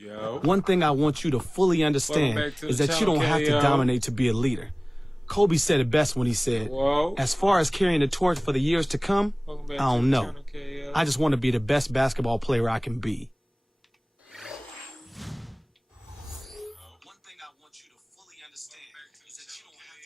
Yo. One thing I want you to fully understand is that you don't have to dominate to be a leader. Kobe said it best when he said, as far as carrying the torch for the years to come, I don't know. I just want to be the best basketball player I can be. One thing I want you to fully understand is that you don't have to.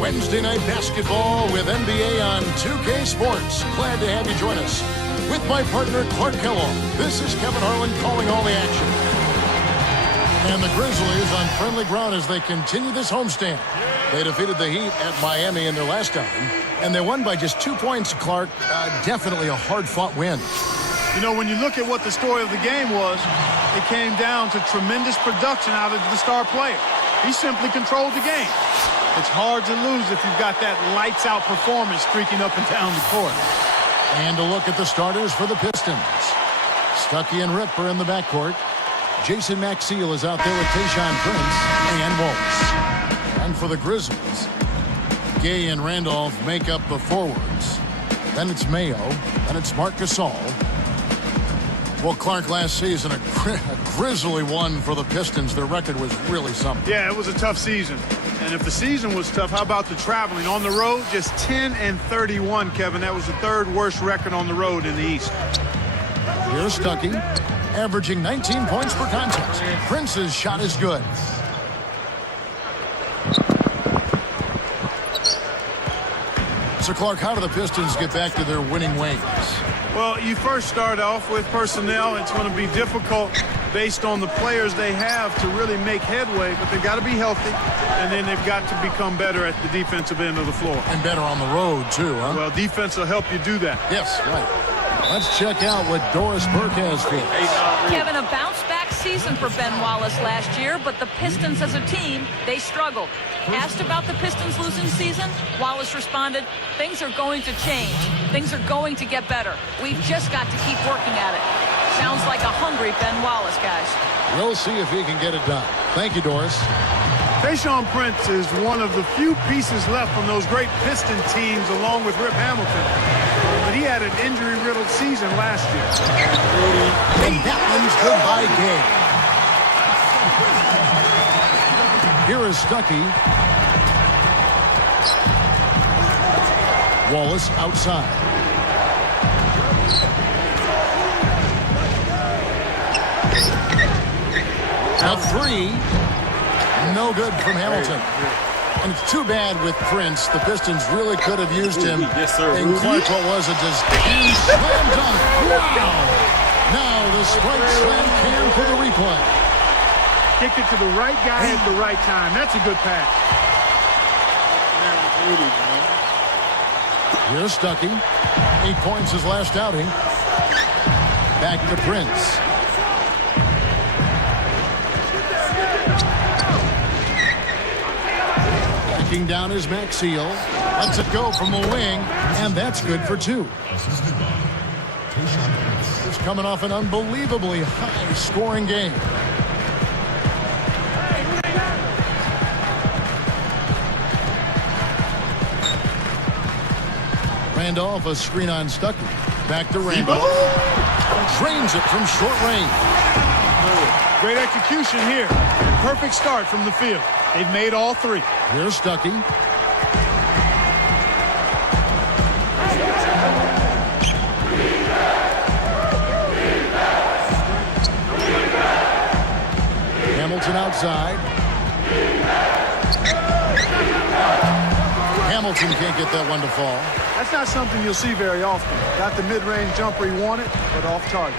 Wednesday night basketball with NBA on 2K Sports. Glad to have you join us. With my partner, Clark Kellogg, this is Kevin Harlan calling all the action. And the Grizzlies on friendly ground as they continue this homestand. They defeated the Heat at Miami in their last outing, and they won by just 2 points, Clark. Definitely a hard-fought win. You know, when you look at what the story of the game was, it came down to tremendous production out of the star player. He simply controlled the game. It's hard to lose if you've got that lights-out performance streaking up and down the court. And a look at the starters for the Pistons. Stuckey and Rip are in the backcourt. Jason Maxiell is out there with Tayshaun Prince and Wallace. And for the Grizzlies, Gay and Randolph make up the forwards. Then it's Mayo. Then it's Marc Gasol. Well, Clark, last season, a grisly one for the Pistons. Their record was really something. Yeah, it was a tough season. And if the season was tough, how about the traveling? On the road, just 10-31, Kevin. That was the third worst record on the road in the East. Here's Stuckey, averaging 19 points per contest. Prince's shot is good. So, Clark, how do the Pistons get back to their winning ways? Well, you first start off with personnel. It's going to be difficult based on the players they have to really make headway, but they've got to be healthy, and then they've got to become better at the defensive end of the floor. And better on the road, too, huh? Well, defense will help you do that. Yes, right. Let's check out what Doris Burke has for us. Kevin, a bounce-back season for Ben Wallace last year, but the Pistons as a team, they struggled. Asked about the Pistons' losing season, Wallace responded, things are going to change. Things are going to get better. We've just got to keep working at it. Sounds like a hungry Ben Wallace, guys. We'll see if he can get it done. Thank you, Doris. Tayshaun Prince is one of the few pieces left from those great Piston teams along with Rip Hamilton. But he had an injury-riddled season last year. And that one's goodbye game. Here is Stuckey. Wallace outside. A three. No good from Hamilton. And it's too bad with Prince. The Pistons really could have used him. Yes, sir. And Clark, what was it? Just slam dunk. Wow. Now the spike slam cam for the replay. Kicked it to the right guy at the right time. That's a good pass. Here's Stuckey. 8 points his last outing. Back to Prince. Backing down is Maxiell. Lets it go from the wing, and that's good for 2. He's coming off an unbelievably high-scoring game. Randolph, a screen on Stuckey. Back to Randolph. Drains it from short range. Great execution here. Perfect start from the field. They've made all 3. Here's Stuckey. Hamilton outside. Hamilton can't get that one to fall. That's not something you'll see very often. Got the mid-range jumper he wanted, but off target.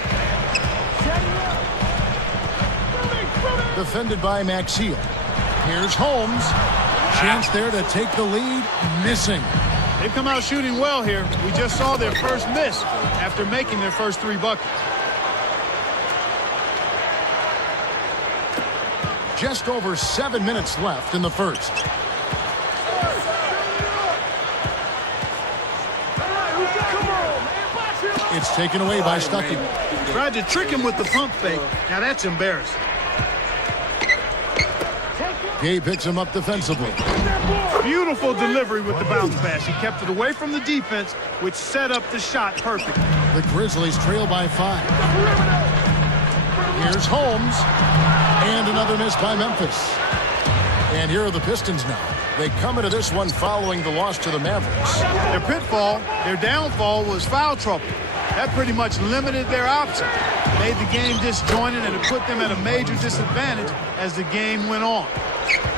Defended by Maxiell. Here's Holmes. Chance there to take the lead. Missing. They've come out shooting well here. We just saw their first miss after making their first 3 buckets. Just over 7 minutes left in the first. It's taken away by Stuckey. Tried to trick him with the pump fake. Now that's embarrassing. Gay picks him up defensively. Beautiful delivery with the bounce pass. He kept it away from the defense, which set up the shot perfectly. The Grizzlies trail by 5. Here's Holmes. And another miss by Memphis. And here are the Pistons now. They come into this one following the loss to the Mavericks. Their pitfall, their downfall was foul trouble. That pretty much limited their options. Made the game disjointed, and it put them at a major disadvantage as the game went on.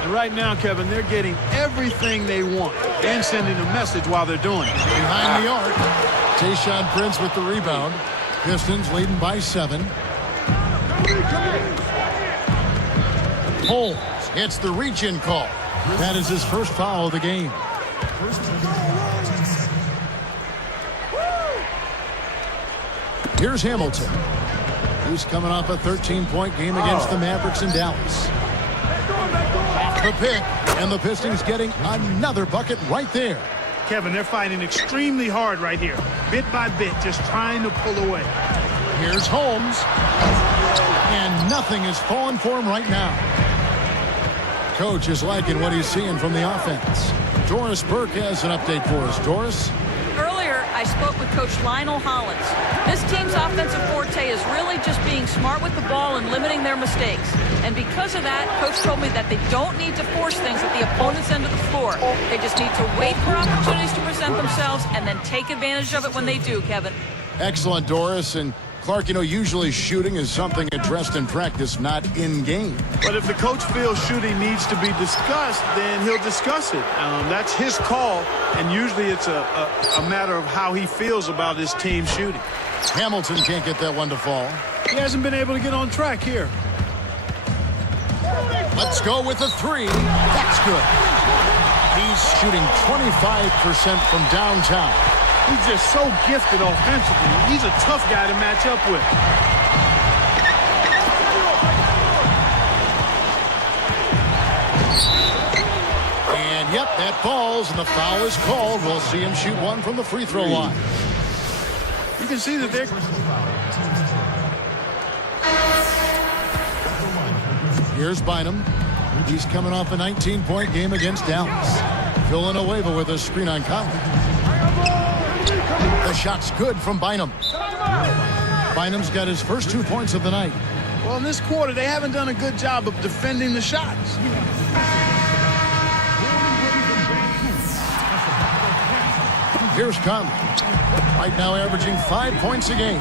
And right now, Kevin, they're getting everything they want and sending a message while they're doing it. Behind the arc, Tayshaun Prince with the rebound. Pistons leading by 7. Holmes hits the reach-in call. That is his first foul of the game. Here's Hamilton. He's coming off a 13-point game against the Mavericks in Dallas. Off the pick, and the Pistons getting another bucket right there. Kevin, they're fighting extremely hard right here. Bit by bit, just trying to pull away. Here's Holmes. And nothing is falling for him right now. Coach is liking what he's seeing from the offense. Doris Burke has an update for us. Doris? Earlier, I spoke with Coach Lionel Hollins. This team's offensive forte is really just being smart with the ball and limiting their mistakes. And because of that, Coach told me that they don't need to force things at the opponent's end of the floor. They just need to wait for opportunities to present themselves and then take advantage of it when they do, Kevin. Excellent, Doris. And Clark, you know, usually shooting is something addressed in practice, not in game. But if the coach feels shooting needs to be discussed, then he'll discuss it. That's his call, and usually it's a matter of how he feels about his team shooting. Hamilton can't get that one to fall. He hasn't been able to get on track here. Let's go with a 3. That's good. He's shooting 25% from downtown. He's just so gifted offensively. He's a tough guy to match up with. And yep, that falls, and the foul is called. We'll see him shoot one from the free throw line. You can see that they're... Here's Bynum. He's coming off a 19-point game against Dallas. Villanueva with a screen on Conley. The shot's good from Bynum. Bynum's got his first 2 points of the night. Well, in this quarter, they haven't done a good job of defending the shots. Here's Conley. Right now averaging 5 points a game.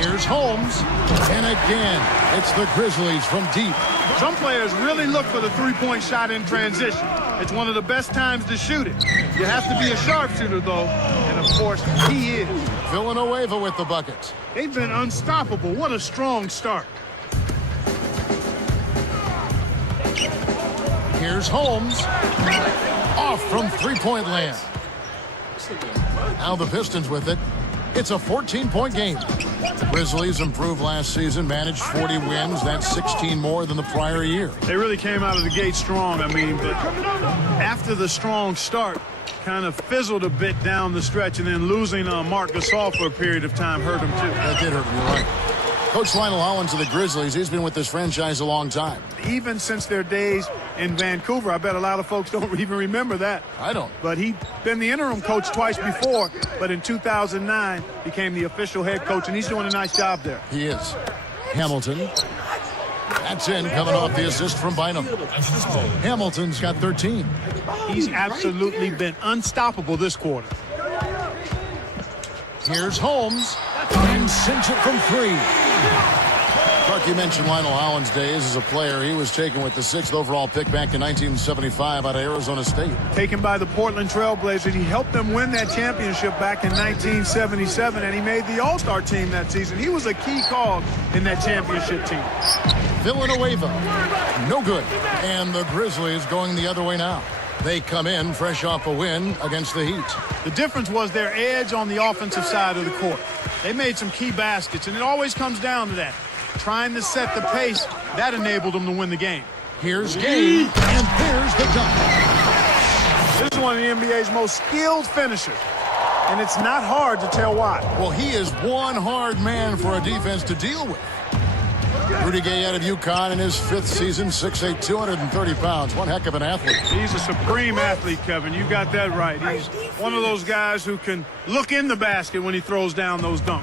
Here's Holmes. And again, it's the Grizzlies from deep. Some players really look for the three-point shot in transition. It's one of the best times to shoot it. You have to be a sharpshooter, though, and of course, he is. Villanueva with the bucket. They've been unstoppable. What a strong start. Here's Holmes. Off from three-point land. Now the Pistons with it. It's a 14-point game. Grizzlies improved last season, managed 40 wins. That's 16 more than the prior year. They really came out of the gate strong, but after the strong start, kind of fizzled a bit down the stretch, and then losing Marc Gasol for a period of time hurt them too. That did hurt them, you're right. Coach Lionel Hollins of the Grizzlies, he's been with this franchise a long time. Even since their days in Vancouver. I bet a lot of folks don't even remember that. I don't. But he'd been the interim coach twice before, but in 2009 became the official head coach, and he's doing a nice job there. He is. Hamilton. That's in, coming off the assist from Bynum. Hamilton's got 13. He's absolutely been unstoppable this quarter. Here's Holmes. And sinks it from 3. Clark, you mentioned Lionel Hollins' days as a player. He was taken with the 6th overall pick back in 1975 out of Arizona State. Taken by the Portland Trailblazers. He helped them win that championship back in 1977, and he made the All-Star team that season. He was a key cog in that championship team. Villanueva, no good. And the Grizzlies going the other way now. They come in fresh off a win against the Heat. The difference was their edge on the offensive side of the court. They made some key baskets, and it always comes down to that. Trying to set the pace, that enabled them to win the game. Here's Game, and there's the dunk. This is one of the NBA's most skilled finishers, and it's not hard to tell why. Well, he is one hard man for a defense to deal with. Rudy Gay out of UConn in his 5th season, 6'8", 230 pounds. One heck of an athlete. He's a supreme athlete, Kevin. You got that right. He's one of those guys who can look in the basket when he throws down those dunks.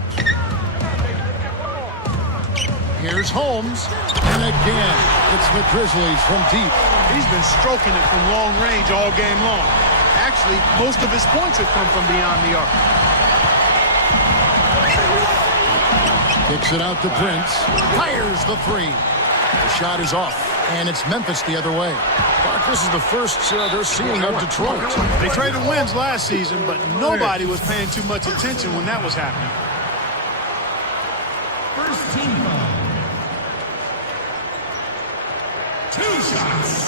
Here's Holmes, and again, it's the Grizzlies from deep. He's been stroking it from long range all game long. Actually, most of his points have come from beyond the arc. Kicks it out to Prince. Fires the 3. The shot is off, and it's Memphis the other way. This is the first they're seeing of Detroit. They traded wins last season, but nobody was paying too much attention when that was happening. First team foul. 2 shots.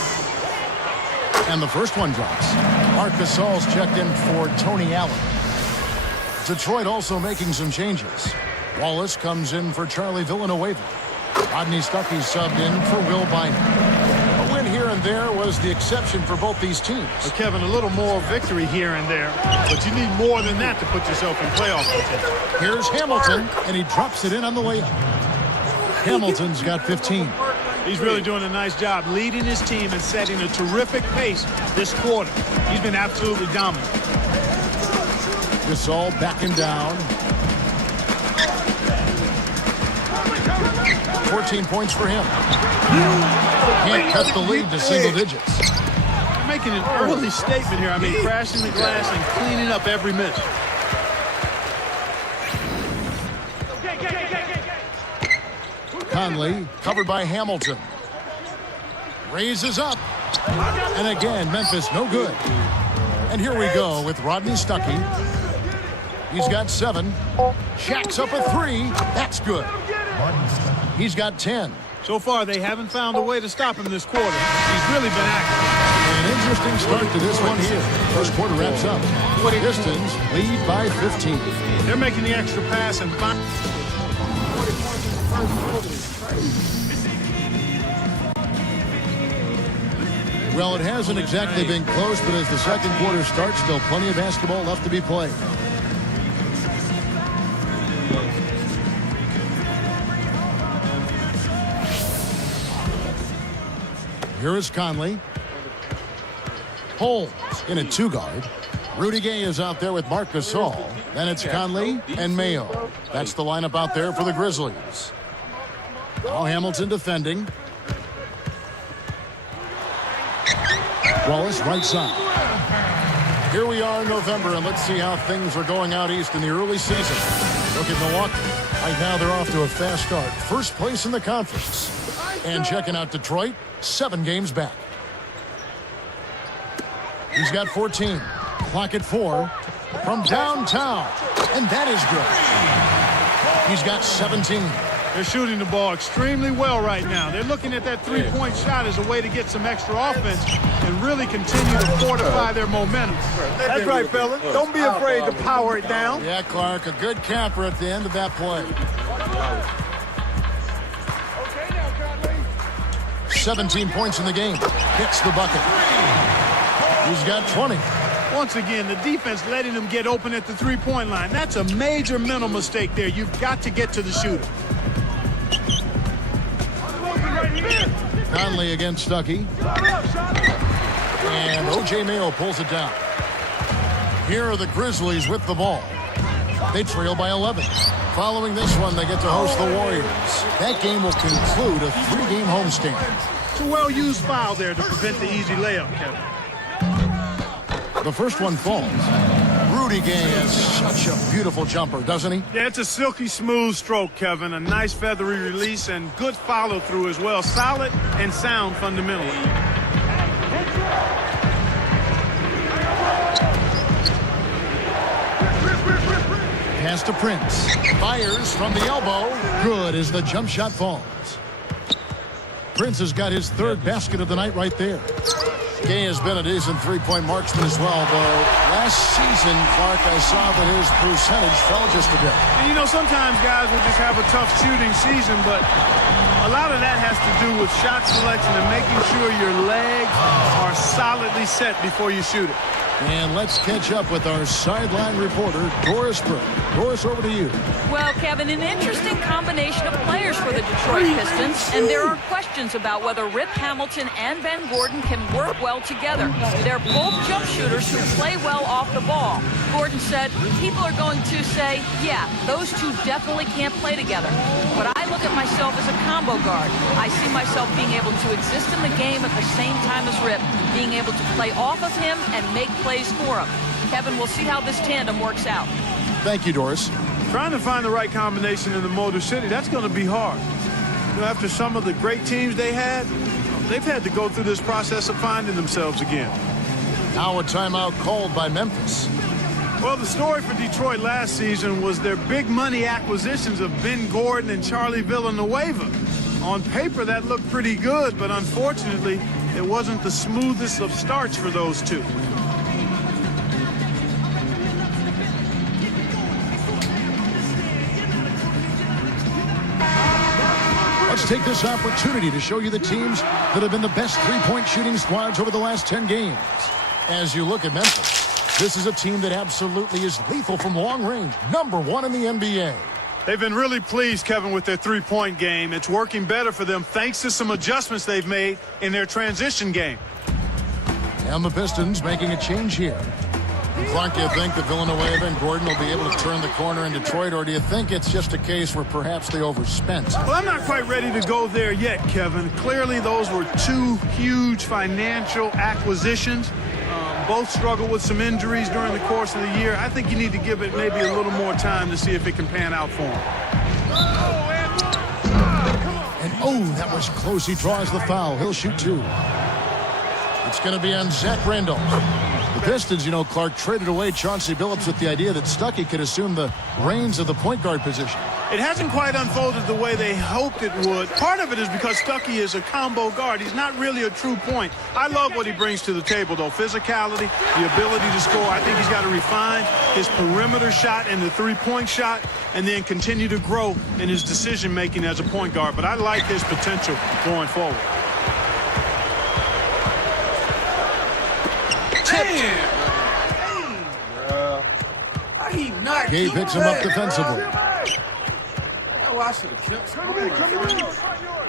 And the first one drops. Marc Gasol's checked in for Tony Allen. Detroit also making some changes. Wallace comes in for Charlie Villanueva. Rodney Stuckey subbed in for Will Bynum. A win here and there was the exception for both these teams. But Kevin, a little more victory here and there, but you need more than that to put yourself in playoff contention. Here's Hamilton, and he drops it in on the layup. Hamilton's got 15. He's really doing a nice job leading his team and setting a terrific pace this quarter. He's been absolutely dominant. Gasol backing down. 14 points for him. Can't cut the lead to single digits. They're making an early statement here. I mean, crashing the glass and cleaning up every miss. Conley covered by Hamilton. Raises up. And again, Memphis no good. And here we go with Rodney Stuckey. He's got 7. Shaq's up a 3. That's good. He's got 10. So far, they haven't found a way to stop him this quarter. He's really been active. An interesting start to this one here. First quarter wraps up. Pistons lead by 15. They're making the extra pass and find. Well, it hasn't exactly been close, but as the second quarter starts, still plenty of basketball left to be played. Here is Conley. Holmes in a 2-guard. Rudy Gay is out there with Marc Gasol. Then it's Conley and Mayo. That's the lineup out there for the Grizzlies. Now Hamilton defending. Wallace right side. Here we are in November, and let's see how things are going out east in the early season. Look at Milwaukee. Right now they're off to a fast start. First place in the conference. And checking out Detroit, 7 games back. He's got 14. Clock at 4. From downtown. And that is good. He's got 17. They're shooting the ball extremely well right now. They're looking at that 3-point shot as a way to get some extra offense and really continue to fortify their momentum. That's right, fella. Don't be afraid to power it down. Yeah, Clark, a good capper at the end of that play. 17 points in the game. Hits the bucket. He's got 20. Once again, the defense letting them get open at the 3-point line. That's a major mental mistake there. You've got to get to the shooter. Conley against Stuckey. And O.J. Mayo pulls it down. Here are the Grizzlies with the ball. They trail by 11. Following this one, they get to host the Warriors. That game will conclude a 3-game homestand. It's a well-used foul there to prevent the easy layup, Kevin. The first one falls. Rudy Gay has such a beautiful jumper, doesn't he? Yeah, it's a silky smooth stroke, Kevin. A nice feathery release and good follow-through as well. Solid and sound fundamentally. Pass to Prince. Fires from the elbow. Good as the jump shot falls. Prince has got his 3rd basket of the night right there. Gay has been a decent three-point marksman as well, though last season, Clark, I saw that his percentage fell just a bit. And you know, sometimes guys will just have a tough shooting season, but a lot of that has to do with shot selection and making sure your legs are solidly set before you shoot it. And let's catch up with our sideline reporter, Doris Burke. Doris, over to you. Well, Kevin, an interesting combination of players for the Detroit Pistons, and there are questions about whether Rip Hamilton and Ben Gordon can work well together. They're both jump shooters who play well off the ball. Gordon said, people are going to say, yeah, those two definitely can't play together. But I look at myself as a combo guard. I see myself being able to exist in the game at the same time as Rip, being able to play off of him and make plays for him. Kevin, we'll see how this tandem works out. Thank you, Doris. Trying to find the right combination in the Motor City, that's going to be hard. You know, after some of the great teams they've had to go through this process of finding themselves again. Now a timeout called by Memphis. Well, the story for Detroit last season was their big money acquisitions of Ben Gordon and Charlie Villanueva. On paper, that looked pretty good, but unfortunately, it wasn't the smoothest of starts for those two. Let's take this opportunity to show you the teams that have been the best three-point shooting squads over the last 10 games. As you look at Memphis, this is a team that absolutely is lethal from long range, #1 in the NBA. They've been really pleased, Kevin, with their three-point game. It's working better for them thanks to some adjustments they've made in their transition game. And the Pistons making a change here. Clark, do you think that Villanueva and Gordon will be able to turn the corner in Detroit, or do you think it's just a case where perhaps they overspent? Well, I'm not quite ready to go there yet, Kevin. Clearly, those were two huge financial acquisitions. Both struggled with some injuries during the course of the year. I think you need to give it maybe a little more time to see if it can pan out for him. And oh, that was close. He draws the foul. He'll shoot two. It's going to be on Zach Randolph. The Pistons, you know, Clark traded away Chauncey Billups with the idea that Stuckey could assume the reins of the point guard position. It hasn't quite unfolded the way they hoped it would. Part of it is because Stuckey is a combo guard. He's not really a true point. I love what he brings to the table, though. Physicality, the ability to score. I think he's got to refine his perimeter shot and the three-point shot, and then continue to grow in his decision-making as a point guard. But I like his potential going forward. Gay picks him up defensively.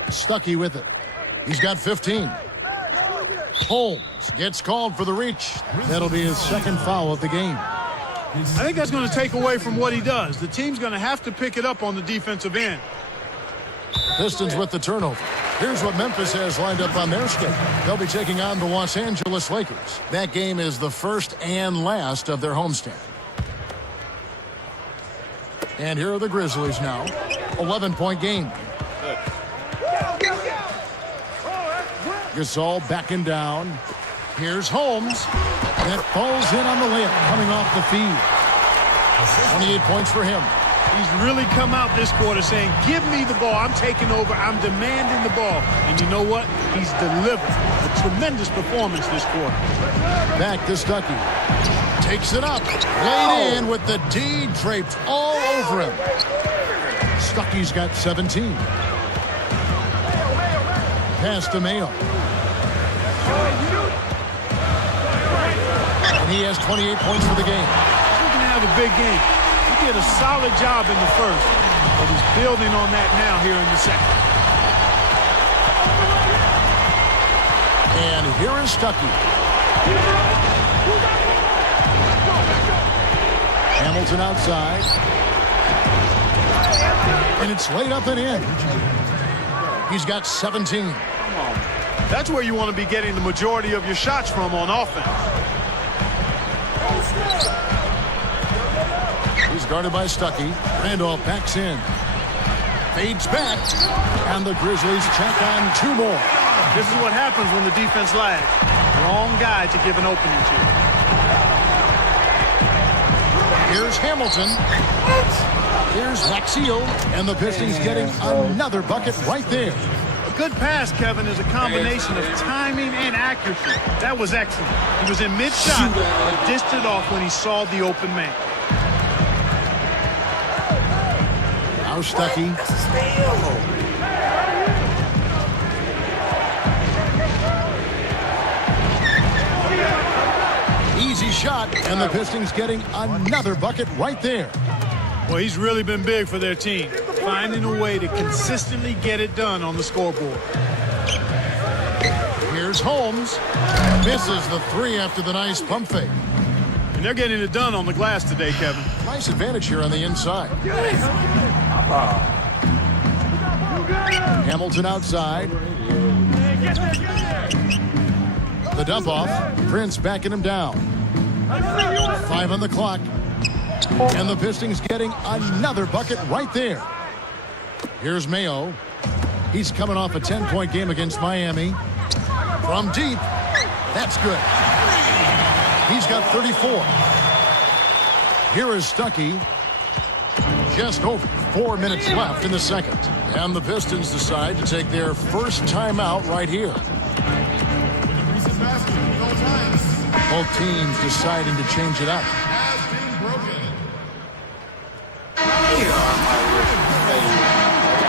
Stuckey with it. He's got 15. Holmes gets called for the reach. That'll be his second foul of the game. I think that's going to take away from what he does. The team's going to have to pick it up on the defensive end. Pistons with the turnover. Here's what Memphis has lined up on their schedule. They'll be taking on the Los Angeles Lakers. That game is the first and last of their homestand. And here are the Grizzlies now. 11-point game. Gasol backing down. Here's Holmes. That falls in on the layup coming off the feed. 28 points for him. He's really come out this quarter saying, give me the ball. I'm taking over. I'm demanding the ball. And you know what? He's delivered a tremendous performance this quarter. Back to Stuckey. Takes it up. Laid in with the D draped all over him. Stuckey's got 17. Pass to Mayo. And he has 28 points for the game. He's going to have a big game. He did a solid job in the first, but he's building on that now here in the second. And here is Stuckey. Hamilton outside. And it's laid up and in. He's got 17. That's where you want to be getting the majority of your shots from on offense. He's guarded by Stuckey. Randolph backs in. Fades back. And the Grizzlies check on two more. This is what happens when the defense lags. Wrong guy to give an opening to. Here's Hamilton. Here's Maxiel. And the Pistons getting another bucket right there. good pass, Kevin, is a combination of timing and accuracy. That was excellent. He was in mid-shot, but dished it off when he saw the open man. Now Stuckey. Easy shot, and the Pistons getting another bucket right there. Well, he's really been big for their team, finding a way to consistently get it done on the scoreboard. Here's Holmes. Misses the three after the nice pump fake. And they're getting it done on the glass today, Kevin. Nice advantage here on the inside. Hamilton outside. The dump off. Prince backing him down. 5 on the clock. And the Pistons getting another bucket right there. Here's Mayo. He's coming off a 10-point game against Miami. From deep. That's good. He's got 34. Here is Stuckey. Just over 4 minutes left in the second. And the Pistons decide to take their first timeout right here. Both teams deciding to change it up.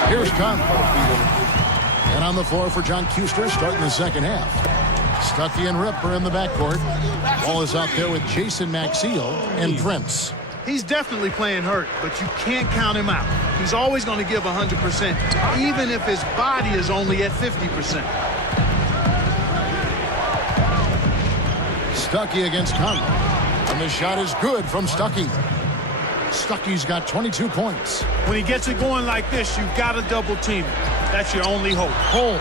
Here's Conley. And on the floor for John Kuster starting the second half. Stuckey and Ripper in the backcourt. Ball is out there with Jason Maxiell and Prince. He's definitely playing hurt, but you can't count him out. He's always going to give 100%, even if his body is only at 50%. Stuckey against Conley. And the shot is good from Stuckey. Stuckey's got 22 points. When he gets it going like this, you've got to double team him. That's your only hope. Holmes.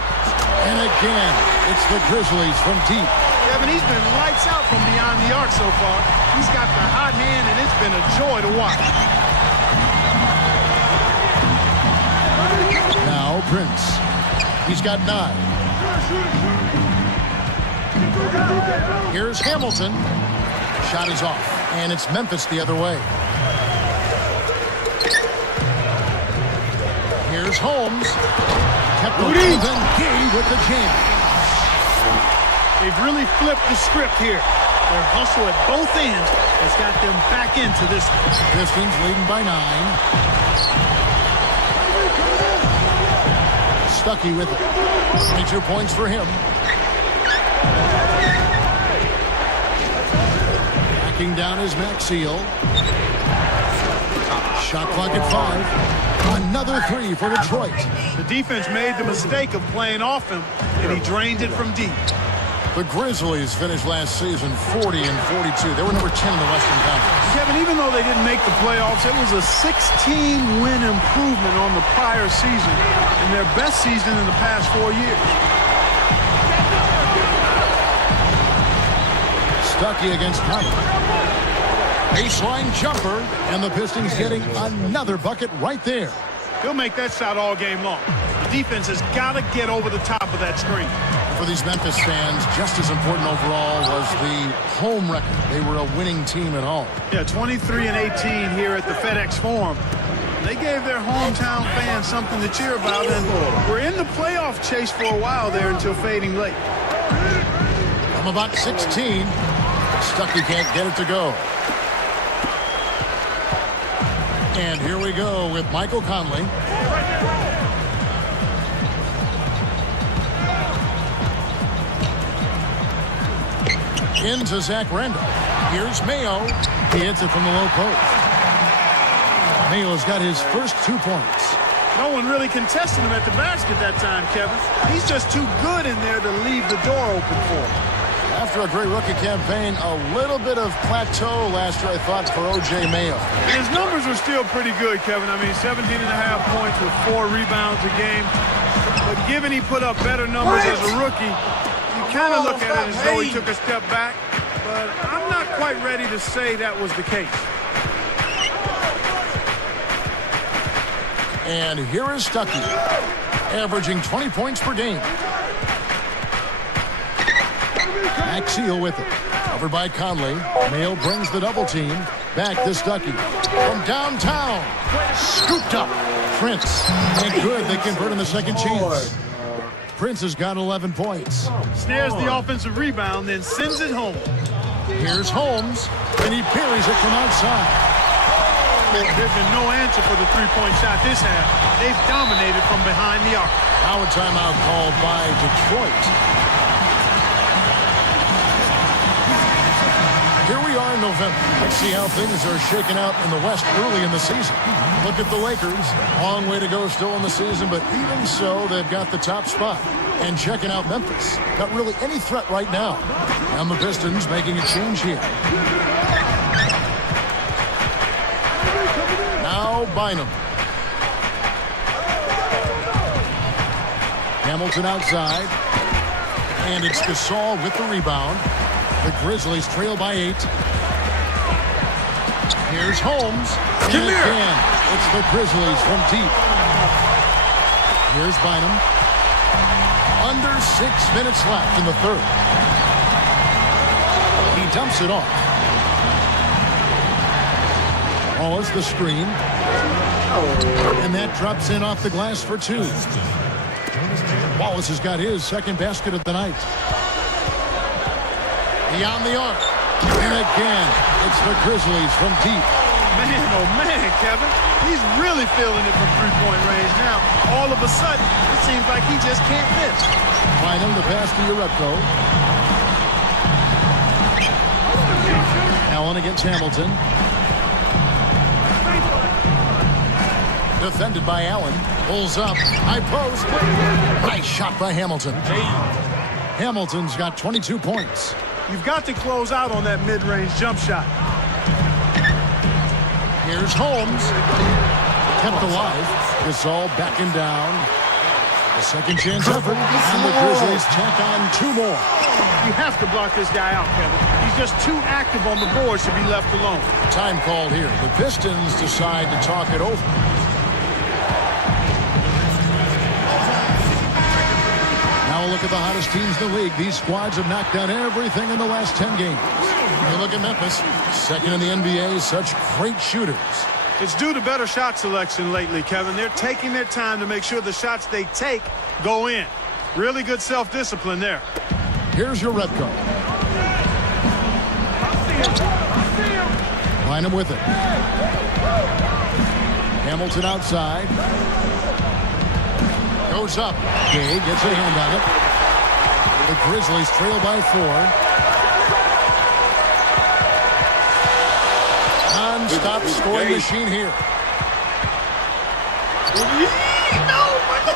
And again, it's the Grizzlies from deep. Kevin, he's been lights out from beyond the arc so far. He's got the hot hand, and it's been a joy to watch. Now Prince. He's got 9. Here's Hamilton. Shot is off, and it's Memphis the other way. Here's Holmes. Kept moving. Gay with the jam. They've really flipped the script here. Their hustle at both ends has got them back into this one. Pistons leading by 9. Stuckey with it. 22 points for him. Backing down is Maxiell. Shot clock at 5. Another 3 for Detroit. The defense made the mistake of playing off him, and he drained it from deep. The Grizzlies finished last season 40-42. They were number 10 in the Western Conference. Kevin, even though they didn't make the playoffs, it was a 16-win improvement on the prior season and their best season in the past 4 years. Stuckey against Conley. Baseline jumper, and the Pistons getting another bucket right there. He'll make that shot all game long. The defense has got to get over the top of that screen. For these Memphis fans, just as important overall was the home record. They were a winning team at home. Yeah, 23-18 here at the FedEx Forum. They gave their hometown fans something to cheer about, and we're in the playoff chase for a while there until fading late. From about 16, Stuckey can't get it to go. And here we go with Michael Conley. Into Zach Randall. Here's Mayo. He hits it from the low post. Mayo's got his first 2 points. No one really contested him at the basket that time, Kevin. He's just too good in there to leave the door open for him. After a great rookie campaign, a little bit of plateau last year, I thought, for O.J. Mayo. His numbers were still pretty good, Kevin. I mean, 17.5 points with 4 rebounds a game. But given he put up better numbers as a rookie, you kind of look at it as though he took a step back. But I'm not quite ready to say that was the case. And here is Stuckey, averaging 20 points per game. Maxiell with it. Covered by Conley. Mayo brings the double team. Back to Stuckey. From downtown. Scooped up. Prince. And good. They convert on the second chance. Prince has got 11 points. Snares the offensive rebound, then sends it home. Here's Holmes, and he parries it from outside. There's been no answer for the three-point shot this half. They've dominated from behind the arc. Now a timeout called by Detroit. Here we are in November. Let's see how things are shaking out in the West early in the season. Look at the Lakers. Long way to go still in the season, but even so, they've got the top spot. And checking out Memphis. Not really any threat right now. And the Pistons making a change here. Now Bynum. Hamilton outside. And it's Gasol with the rebound. The Grizzlies trail by 8. Here's Holmes. And again, it's the Grizzlies from deep. Here's Bynum. Under 6 minutes left in the third. He dumps it off. Wallace the screen. And that drops in off the glass for 2. Wallace has got his second basket of the night. Beyond the arc. And again, it's the Grizzlies from deep. Man, oh man, Kevin. He's really feeling it from three-point range now. All of a sudden, it seems like he just can't miss. Bynum the pass to Urepko. Allen against Hamilton. Defended by Allen. Pulls up. High post. Nice shot by Hamilton. Hamilton's got 22 points. You've got to close out on that mid-range jump shot. Here's Holmes. Kept alive. Gasol backing down. A second chance effort. And the Grizzlies tack on 2 more. You have to block this guy out, Kevin. He's just too active on the boards to be left alone. Time called here. The Pistons decide to talk it over. Now a look at the hottest teams in the league. These squads have knocked down everything in the last 10 games. You look at Memphis, second in the NBA, such great shooters. It's due to better shot selection lately, Kevin. They're taking their time to make sure the shots they take go in. Really good self-discipline there. Here's your Redco. Line him with it. Hamilton outside. Goes up. Gay gets a hand on it. The Grizzlies trail by 4. Non-stop scoring machine here.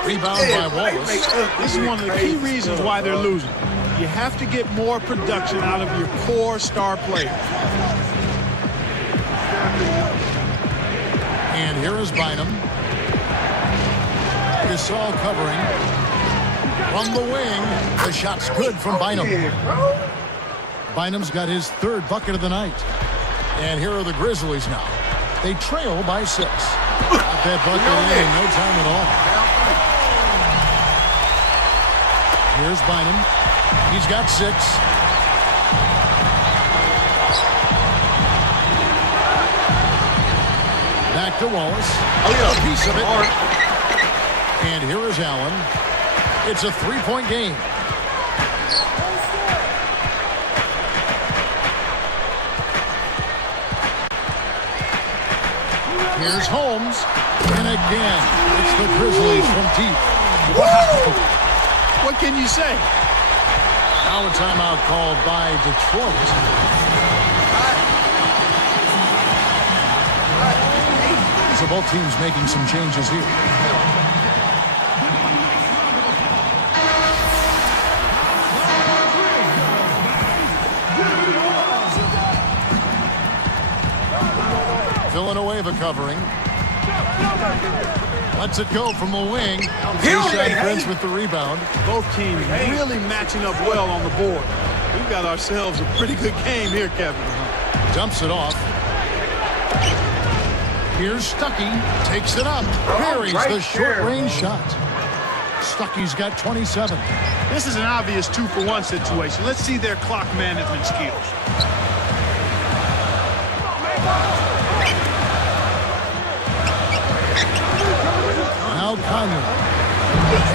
Rebound by Wallace. This is one of the key reasons why they're losing. You have to get more production out of your core star players. And here is Bynum. Gasol covering. From the wing. The shot's good from Bynum. Bynum's got his 3rd bucket of the night. And here are the Grizzlies now. They trail by 6. Got that bucket in no time at all. Here's Bynum. He's got 6. Back to Wallace. A piece of it. And here is Allen. It's a 3-point game. Here's Holmes. And again, it's the Grizzlies from deep. Wow! What can you say? Now a timeout called by Detroit. So both teams making some changes here. Villanueva covering. Lets it go from the wing. Tayshaun Prince with the rebound. Both teams really matching up well on the board. We've got ourselves a pretty good game here, Kevin. Dumps it off. Here's Stuckey. Takes it up. Buries the short-range shot. Stuckey's got 27. This is an obvious 2-for-1 situation. Let's see their clock management skills. Now Conley.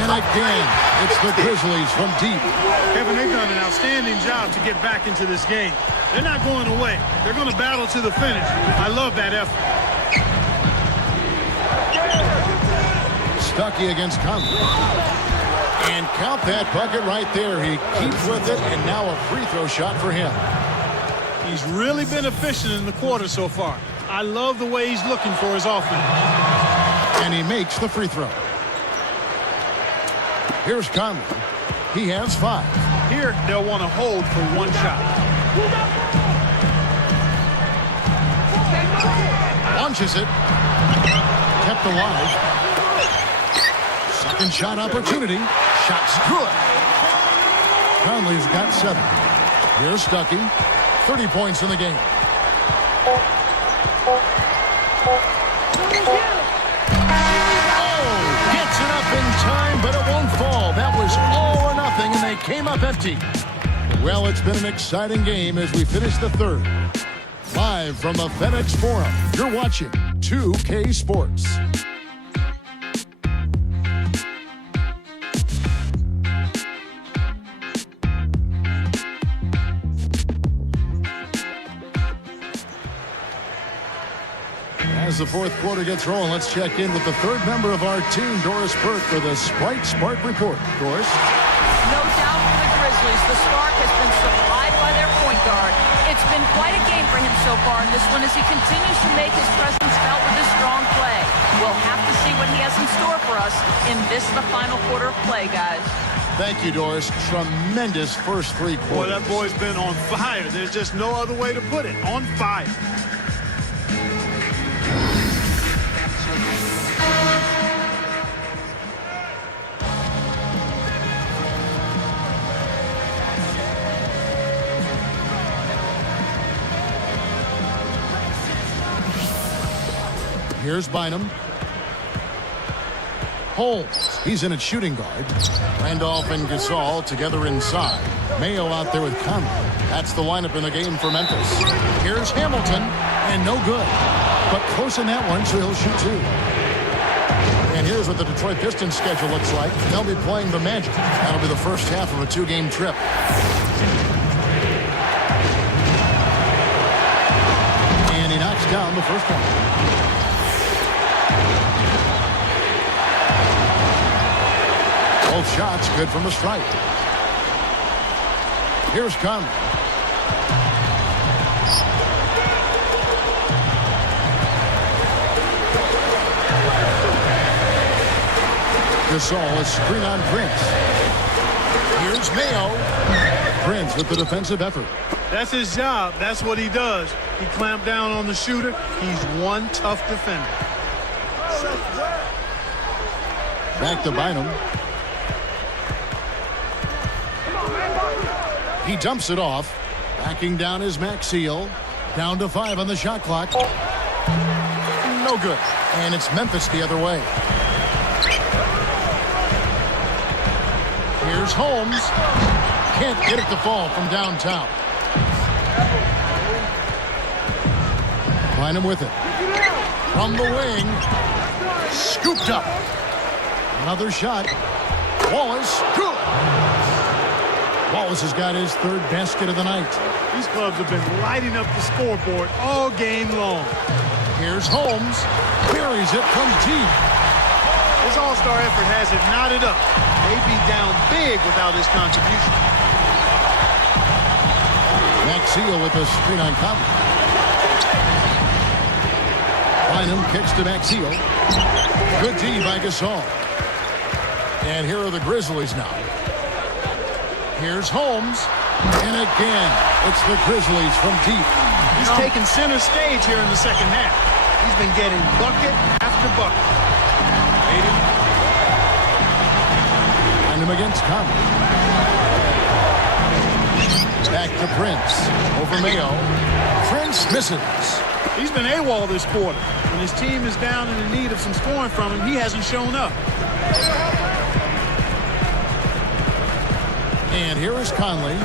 And And again, it's the Grizzlies from deep. Kevin, they've done an outstanding job to get back into this game. They're not going away. They're going to battle to the finish. I love that effort. Stuckey against Conley. And count that bucket right there. He keeps with it, and now a free throw shot for him. He's really been efficient in the quarter so far. I love the way he's looking for his offense. And he makes the free throw. Here's Conley. He has 5. Here, they'll want to hold for one shot. Launches it. Kept alive. Second shot opportunity. Shot's good. Conley's got 7. Here's Stuckey. 30 points in the game. Oh, gets it up in time, but it won't fall. That was all or nothing, and they came up empty. Well, it's been an exciting game as we finish the third. Live from the FedEx Forum, you're watching 2K Sports. As the fourth quarter gets rolling, let's check in with the third member of our team, Doris Burke, for the Sprite Spark Report. Doris? No doubt for the Grizzlies. The spark has been supplied by their point guard. It's been quite a game for him so far in this one as he continues to make his presence felt with his strong play. We'll have to see what he has in store for us in the final quarter of play, guys. Thank you, Doris. Tremendous first 3 quarters. Boy, that boy's been on fire. There's just no other way to put it. On fire. Here's Bynum. Holmes. He's in at shooting guard. Randolph and Gasol together inside. Mayo out there with Conley. That's the lineup in the game for Memphis. Here's Hamilton. And no good. But close in that one, so he'll shoot 2. And here's what the Detroit Pistons schedule looks like. They'll be playing the Magic. That'll be the first half of a 2-game trip. And he knocks down the first one. Both shots good from the stripe. Here's Conley. Gasol is screen on Prince. Here's Mayo. Prince with the defensive effort. That's his job. That's what he does. He clamped down on the shooter. He's one tough defender. Back to Bynum. He dumps it off. Backing down is Maxiel. Down to 5 on the shot clock. No good. And it's Memphis the other way. Here's Holmes. Can't get it to fall from downtown. Bynum with it. From the wing. Scooped up. Another shot. Wallace. Good. Wallace has got his 3rd basket of the night. These clubs have been lighting up the scoreboard all game long. Here's Holmes. Buries it from deep. His all-star effort has it knotted up. They'd be down big without his contribution. Maxiel with a screen on Conley. Bynum kicks to Maxiel. Good D by Gasol. And here are the Grizzlies now. Here's Holmes. And again, it's the Grizzlies from deep. He's taking center stage here in the second half. He's been getting bucket after bucket. Find him against Conley. Back to Prince. Over Mayo. Prince misses. He's been AWOL this quarter. When his team is down and in need of some scoring from him, he hasn't shown up. And here is Conley.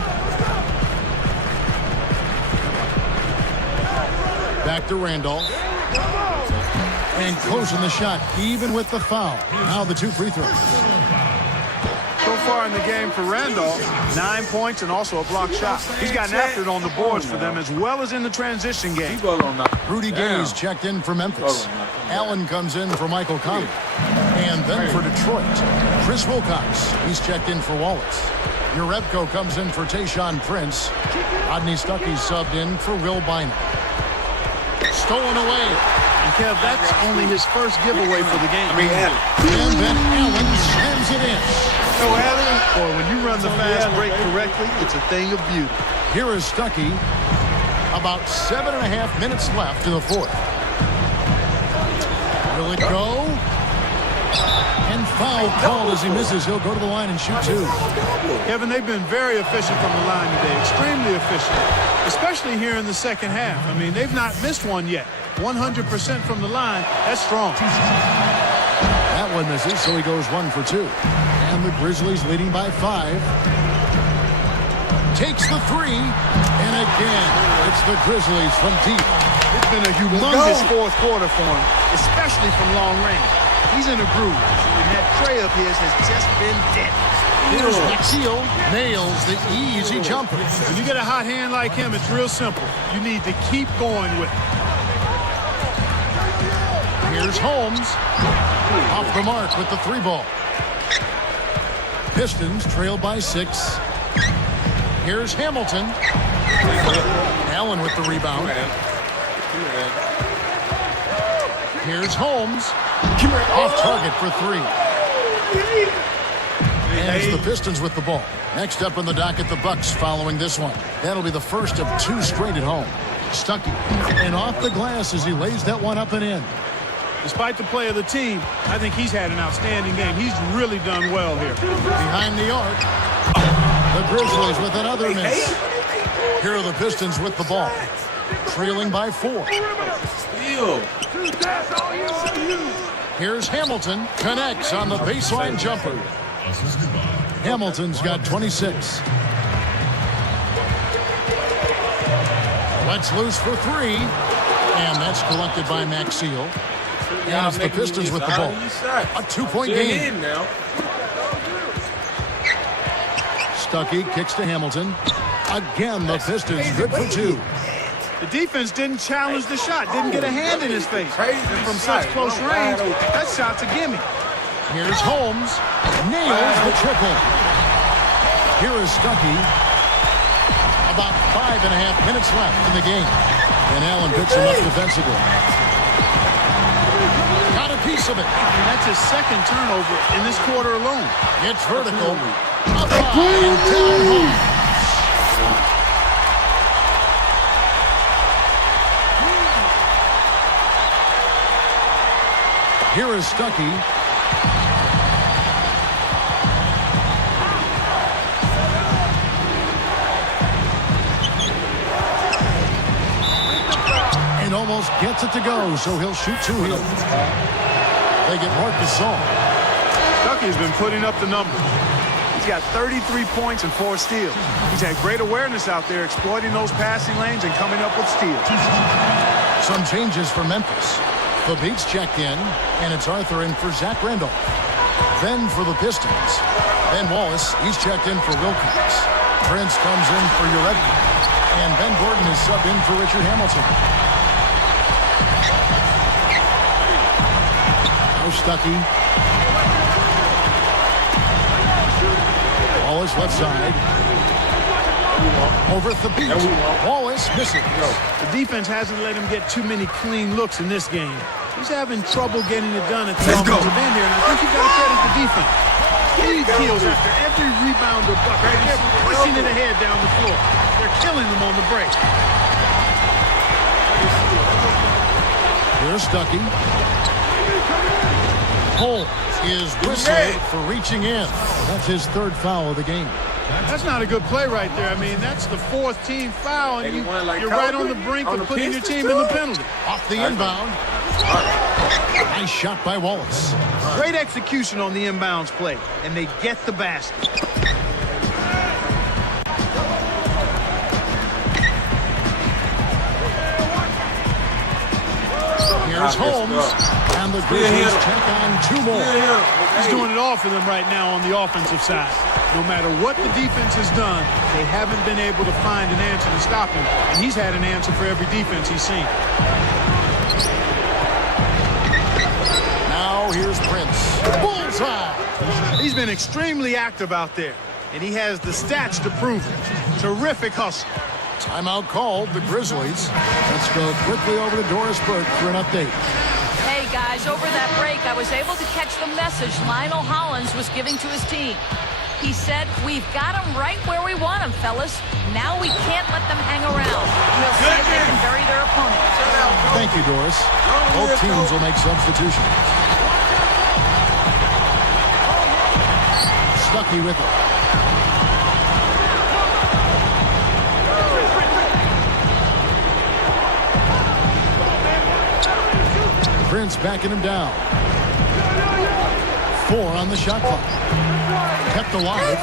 Back to Randolph. And closing the shot, even with the foul. Now the 2 free throws. far in the game for Randolph. 9 points and also a block shot. He's gotten after it on the boards for them as well as in the transition game. Rudy Gay's checked in for Memphis. Allen comes in for Michael Conley. And then for Detroit, Chris Wilcox. He's checked in for Wallace. Urebko comes in for Tayshaun Prince. Rodney Stuckey subbed in for Will Bynum. Stolen away. And Kev, that's only his first giveaway for the game. And then Allen slams it in. Boy, when you run the fast break correctly, it's a thing of beauty. Here is Stuckey. About 7.5 minutes left in the fourth. Will it go? And foul called as he misses. He'll go to the line and shoot two. Kevin, they've been very efficient from the line today. Extremely efficient. Especially here in the second half. I mean, they've not missed one yet. 100% from the line. That's strong. That one misses, so he goes 1 for 2. And the Grizzlies leading by 5. Takes the 3. And again, it's the Grizzlies from deep. It's been a humongous fourth quarter for him, especially from long range. He's in a groove, and that tray of his has just been dead. Here's Maxeel, nails the easy jumper. When you get a hot hand like him, it's real simple. You need to keep going with it. Here's Holmes, off the mark with the 3 ball. Pistons trail by 6. Here's Hamilton. Allen with the rebound. Here's Holmes. Off target for 3. And it's the Pistons with the ball. Next up on the docket, the Bucks following this one. That'll be the first of 2 straight at home. Stuckey. And off the glass as he lays that one up and in. Despite the play of the team, I think he's had an outstanding game. He's really done well here. Behind the arc, the Grizzlies with another miss. Here are the Pistons with the ball. Trailing by 4. Here's Hamilton. Connects on the baseline jumper. Hamilton's got 26. Let's loose for 3. And that's collected by Maxeel. And it's the Pistons with the ball. A 2-point game. Stuckey kicks to Hamilton. Again, the Pistons good for 2. The defense didn't challenge the shot, didn't get a hand in his face. And from such close range, that shot's a gimme. Here's Holmes. Nails the triple. Here is Stuckey. About 5.5 minutes left in the game. And Allen picks him up defensively. Got a piece of it. And that's his second turnover in this quarter alone. It's vertical. Up high and down home. Here is Stuckey. And almost gets it to go, so he'll shoot 2 here. They get Marc Gasol. Stuckey's been putting up the numbers. He's got 33 points and 4 steals. He's had great awareness out there, exploiting those passing lanes and coming up with steals. Some changes for Memphis. The Beats checked in, and it's Arthur in for Zach Randolph. Then for the Pistons, Ben Wallace, he's checked in for Wilcox. Prince comes in for Urebko. And Ben Gordon is subbed in for Richard Hamilton. Now Stuckey. Wallace left side. Over the beat. Wallace misses. The defense hasn't let him get too many clean looks in this game. He's having trouble getting it done at the offensive end here, and I think you've got to credit the defense. He kills after every rebound or bucket. They're pushing it ahead down the floor. They're killing them on the break. Here's Stuckey. Holmes is whistled for reaching in. That's his 3rd foul of the game. That's not a good play right there. I mean, that's the 4th team foul, and you're right on the brink of putting your team in the penalty. Off the inbound. Nice shot by Wallace. Great execution on the inbounds play, and they get the basket. Here's Holmes. And the Grizzlies check on 2 more. He's doing it all for them right now on the offensive side. No matter what the defense has done, they haven't been able to find an answer to stop him. And he's had an answer for every defense he's seen. Now here's Prince. Bullseye! He's been extremely active out there, and he has the stats to prove it. Terrific hustle. Timeout called, the Grizzlies. Let's go quickly over to Doris Burke for an update. Hey, guys, over that break, I was able to catch the message Lionel Hollins was giving to his team. He said, we've got them right where we want them, fellas. Now we can't let them hang around. We'll see if they can bury their opponent. Thank you, Doris. Both teams will make substitutions. Stuckey with it. Prince backing him down. 4 on the shot clock. Kept alive.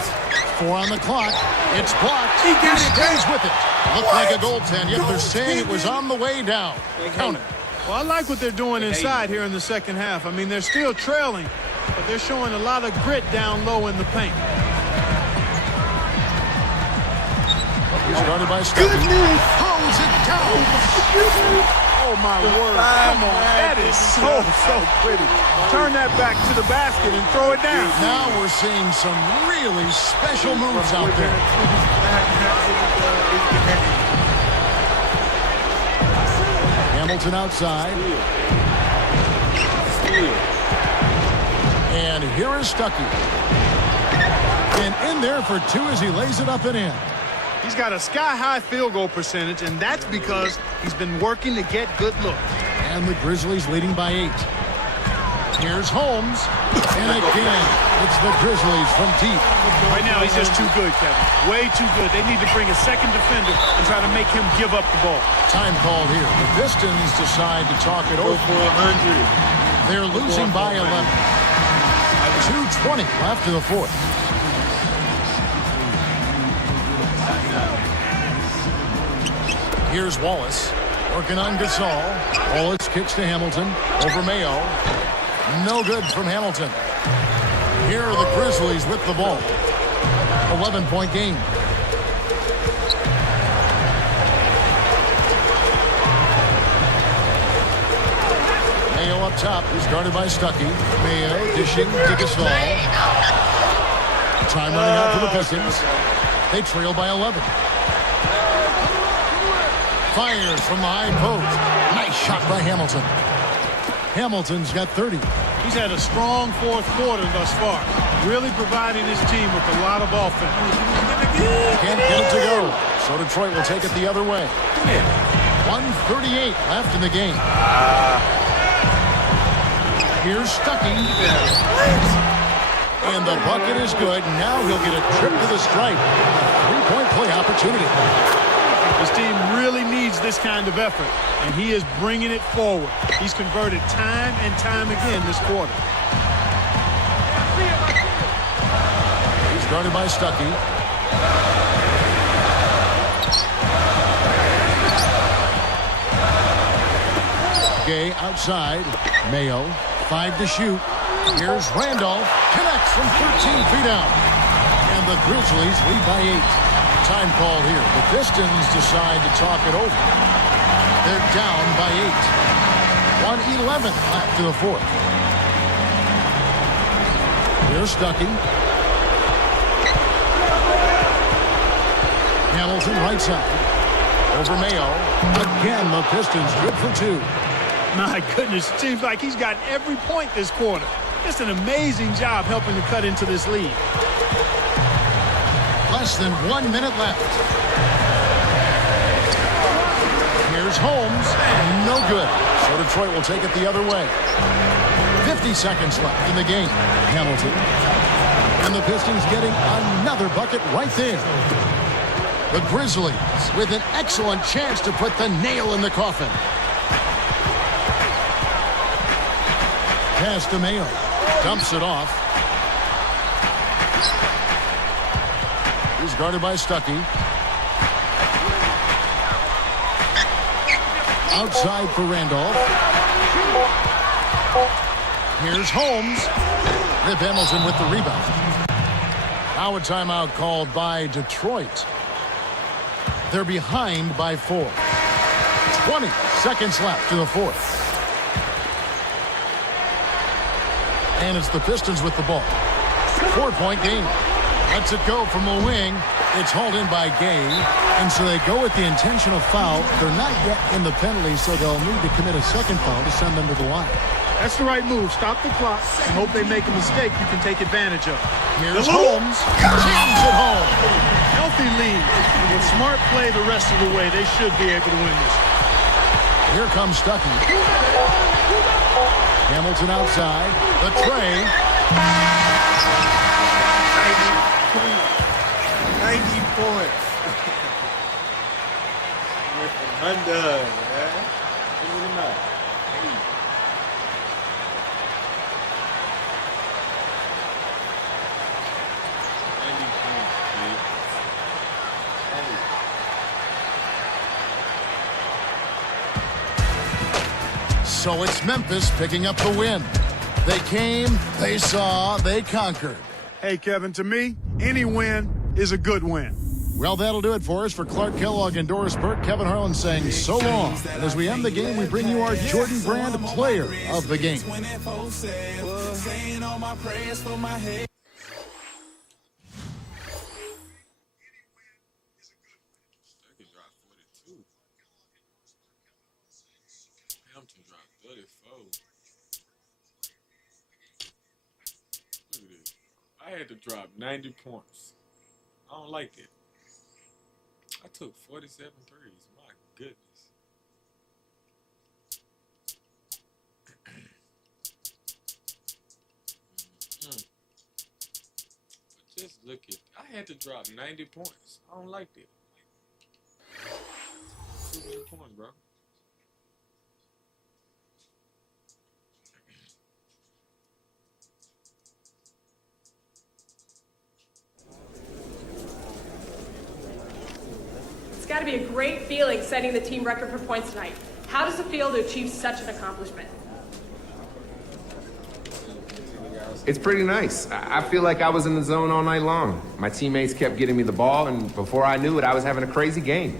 4 on the clock. It's blocked. He stays with it. Looked like a goaltend, yet they're saying it was on the way down. Count it. Well, I like what they're doing inside here in the second half. I mean, they're still trailing, but they're showing a lot of grit down low in the paint. He's guarded by Stuckey. Holds it down. Oh, my word. Come on. That is so pretty. Turn that back to the basket and throw it down. Now we're seeing some really special moves out there. Hamilton outside. And here is Stuckey. And in there for 2 as he lays it up and in. He's got a sky-high field goal percentage, and that's because he's been working to get good looks. And the Grizzlies leading by 8. Here's Holmes. And again, it's the Grizzlies from deep. Right now, he's just too good, Kevin. Way too good. They need to bring a second defender and try to make him give up the ball. Time called here. The Pistons decide to talk it over. For 100. They're losing by 11. 2:20 left in the fourth. Here's Wallace, working on Gasol. Wallace kicks to Hamilton, over Mayo. No good from Hamilton. Here are the Grizzlies with the ball. 11-point game. Mayo up top, he's guarded by Stuckey. Mayo dishing to Gasol. Time running out for the Pistons. They trail by 11. Fires from the high post. Nice shot by Hamilton. Hamilton's got 30. He's had a strong fourth quarter thus far, really providing his team with a lot of offense. Can't get it to go. So Detroit will take it the other way. 1:38 left in the game. Here's Stuckey. And the bucket is good. Now he'll get a trip to the stripe. 3-point play opportunity. This team really needs this kind of effort, and he is bringing it forward. He's converted time and time again this quarter. He's guarded by Stuckey. Gay outside. Mayo, 5 to shoot. Here's Randolph. Connects from 13 feet out. And the Grizzlies lead by 8. Time called here. The Pistons decide to talk it over. They're down by 8. 1:11 left to the fourth. Here's Stuckey. Hamilton right side. Over Mayo. Again, the Pistons good for 2. My goodness, it seems like he's gotten every point this quarter. Just an amazing job helping to cut into this lead. Less than 1 minute left. Here's Holmes. No good. So Detroit will take it the other way. 50 seconds left in the game. Hamilton. And the Pistons getting another bucket right there. The Grizzlies with an excellent chance to put the nail in the coffin. Pass to Mayo. Dumps it off. He's guarded by Stuckey. Outside for Randolph. Here's Holmes. Rip Hamilton with the rebound. Now a timeout called by Detroit. They're behind by 4. 20 seconds left to the fourth. And it's the Pistons with the ball. 4-point game. Lets it go from the wing. It's hauled in by Gay. And so they go with the intentional foul. They're not yet in the penalty, so they'll need to commit a second foul to send them to the line. That's the right move. Stop the clock and hope they make a mistake you can take advantage of. Here's Holmes. Jams it home. Healthy lead. And with smart play the rest of the way, they should be able to win this. Here comes Stuckey. Hamilton outside. The tray. 90 points. Went from undone, man. Look at that. So it's Memphis picking up the win. They came, they saw, they conquered. Hey, Kevin, to me, any win is a good win. Well, that'll do it for us. For Clark Kellogg and Doris Burke, Kevin Harlan saying so long. And as we end the game, we bring you our Jordan Brand Player of the Game. Hampton dropped 34. Look at this. I had to drop 90 points. I don't like it. I took 47 threes. My goodness. But just look at, I had to drop 90 points. I don't like it. Too many points, bro. It's got to be a great feeling setting the team record for points tonight. How does it feel to achieve such an accomplishment? It's pretty nice. I feel like I was in the zone all night long. My teammates kept getting me the ball, and before I knew it, I was having a crazy game.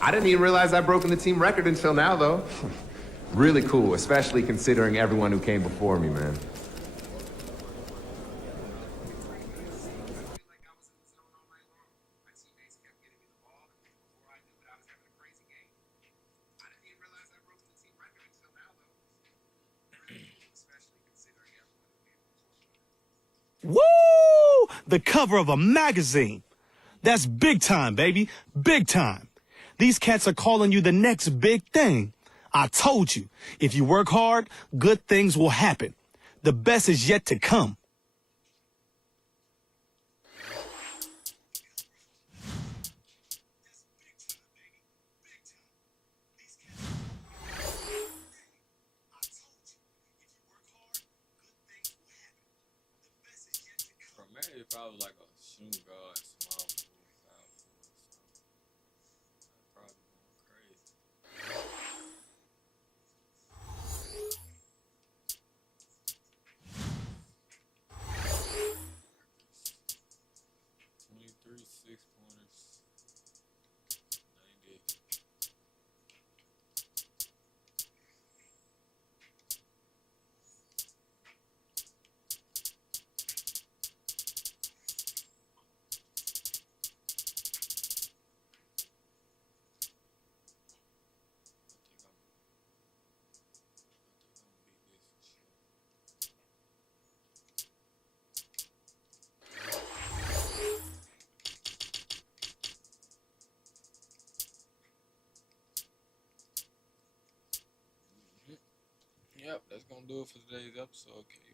I didn't even realize I'd broken the team record until now, though. Really cool, especially considering everyone who came before me, man. Woo! The cover of a magazine. That's big time, baby. Big time. These cats are calling you the next big thing. I told you, if you work hard, good things will happen. The best is yet to come. Maybe if I was like a shooting guard, small foul forward, I'd probably go crazy. 23 6-pointers, 90. Yep, that's gonna do it for today's episode. Okay.